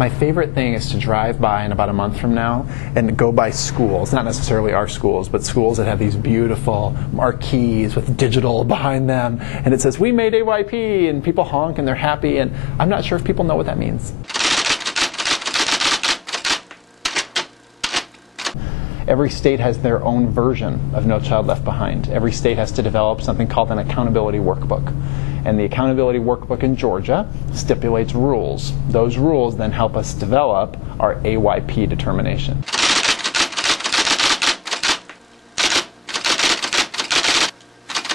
My favorite thing is to drive by in about a month from now and go by schools, not necessarily our schools, but schools that have these beautiful marquees with digital behind them, and it says, "We made AYP," and people honk and they're happy, and I'm not sure if people know what that means. Every state has their own version of No Child Left Behind. Every state has to develop something called an accountability workbook. And the accountability workbook in Georgia stipulates rules. Those rules then help us develop our AYP determination.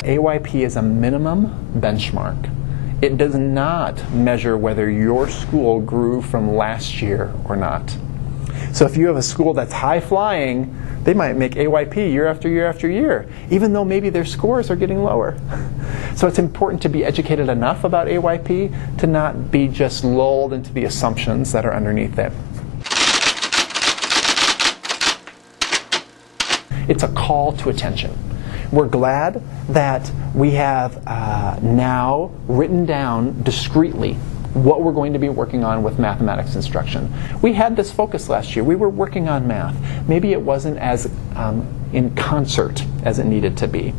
AYP is a minimum benchmark. It does not measure whether your school grew from last year or not. So if you have a school that's high flying, they might make AYP year after year after year, even though maybe their scores are getting lower. So it's important to be educated enough about AYP to not be just lulled into the assumptions that are underneath it. It's a call to attention. We're glad that we have now written down discreetly what we're going to be working on with mathematics instruction. We had this focus last year. We were working on math. Maybe it wasn't as in concert as it needed to be.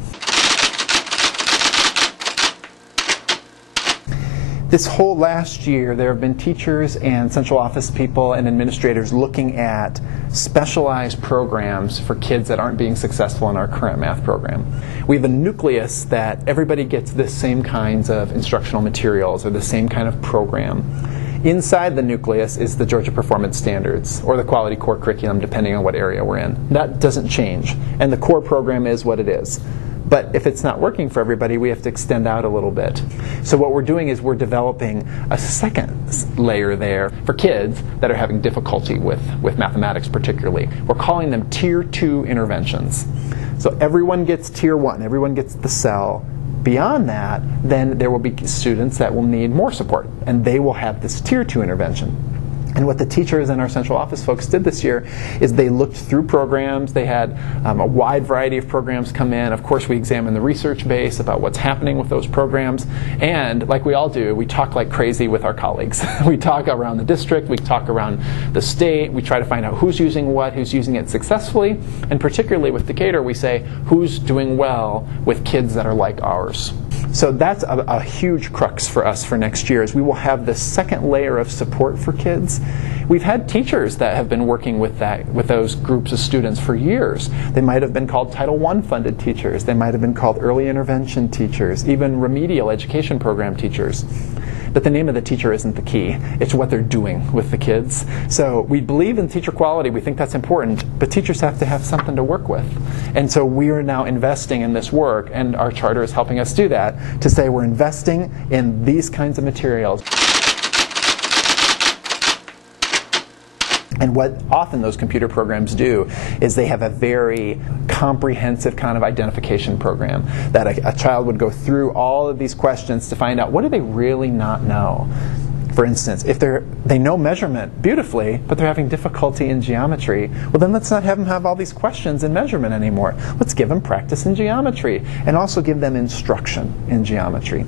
This whole last year, there have been teachers and central office people and administrators looking at specialized programs for kids that aren't being successful in our current math program. We have a nucleus that everybody gets the same kinds of instructional materials or the same kind of program. Inside the nucleus is the Georgia Performance Standards, or the Quality Core Curriculum, depending on what area we're in. That doesn't change, and the core program is what it is. But if it's not working for everybody, we have to extend out a little bit. So what we're doing is we're developing a second layer there for kids that are having difficulty with mathematics particularly. We're calling them Tier 2 interventions. So everyone gets Tier 1, everyone gets the cell. Beyond that, then there will be students that will need more support, and they will have this Tier 2 intervention. And what the teachers and our central office folks did this year is they looked through programs. They had a wide variety of programs come in. Of course, we examined the research base about what's happening with those programs. And like we all do, we talk like crazy with our colleagues. We talk around the district. We talk around the state. We try to find out who's using what, who's using it successfully. And particularly with Decatur, we say who's doing well with kids that are like ours. So that's a huge crux for us for next year, is we will have this second layer of support for kids. We've had teachers that have been working with those groups of students for years. They might have been called Title I funded teachers. They might have been called early intervention teachers, even remedial education program teachers. But the name of the teacher isn't the key. It's what they're doing with the kids. So we believe in teacher quality. We think that's important. But teachers have to have something to work with. And so we are now investing in this work, and our charter is helping us do that, to say we're investing in these kinds of materials. And what often those computer programs do is they have a very comprehensive kind of identification program that a child would go through all of these questions to find out what do they really not know. For instance, if they know measurement beautifully, but they're having difficulty in geometry, well then let's not have them have all these questions in measurement anymore. Let's give them practice in geometry and also give them instruction in geometry.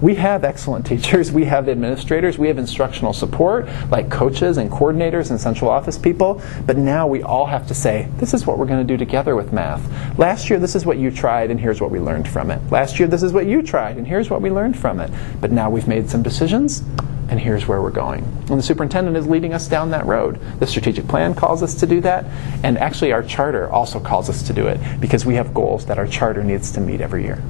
We have excellent teachers, we have administrators, we have instructional support like coaches and coordinators and central office people, but now we all have to say, this is what we're going to do together with math. Last year this is what you tried and here's what we learned from it. Last year this is what you tried and here's what we learned from it. But now we've made some decisions and here's where we're going. And the superintendent is leading us down that road. The strategic plan calls us to do that, and actually our charter also calls us to do it because we have goals that our charter needs to meet every year.